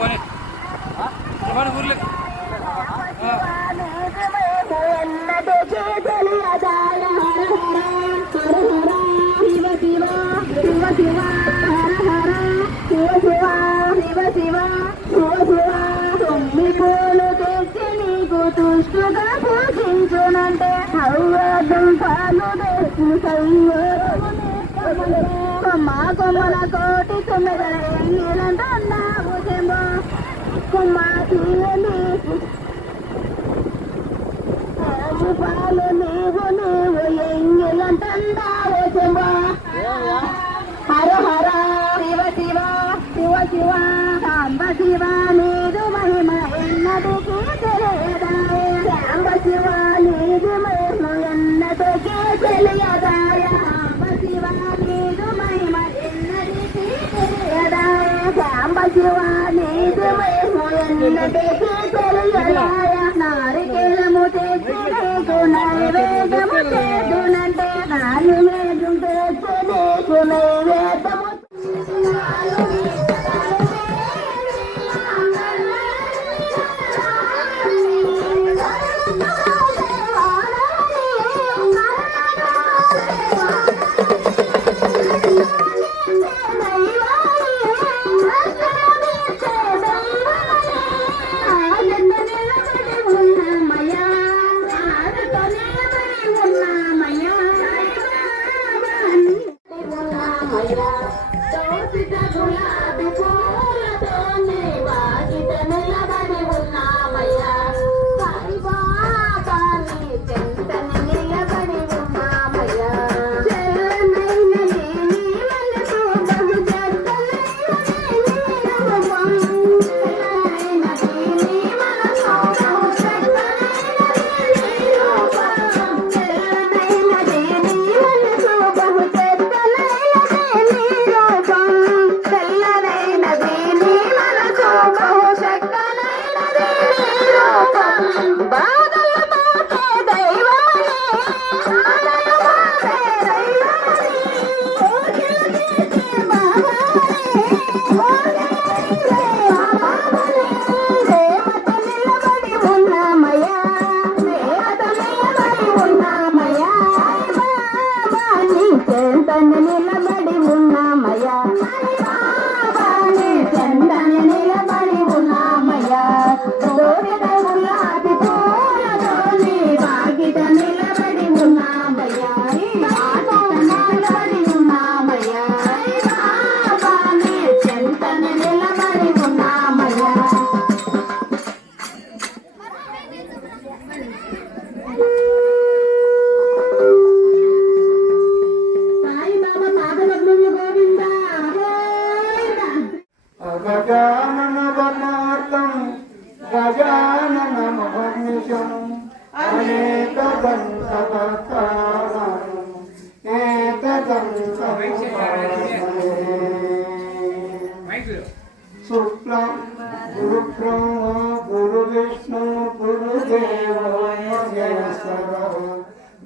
పని. పని ఊర్లే. మా కొమ్మల కోటి తొమ్మిది నీవు నీవు ఎంగిలంటావో చెంబా Una 我觉 ध्रुवम् अनेकदं तपकारणम् एतदं शुक्लं गुरुब्रह्म गुरुविष्णु गुरुदेवो महेश्वरः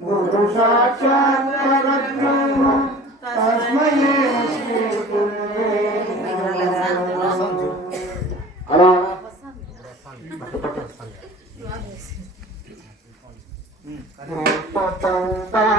गुरुसाक्षात् परब्रह्म 咚咚咚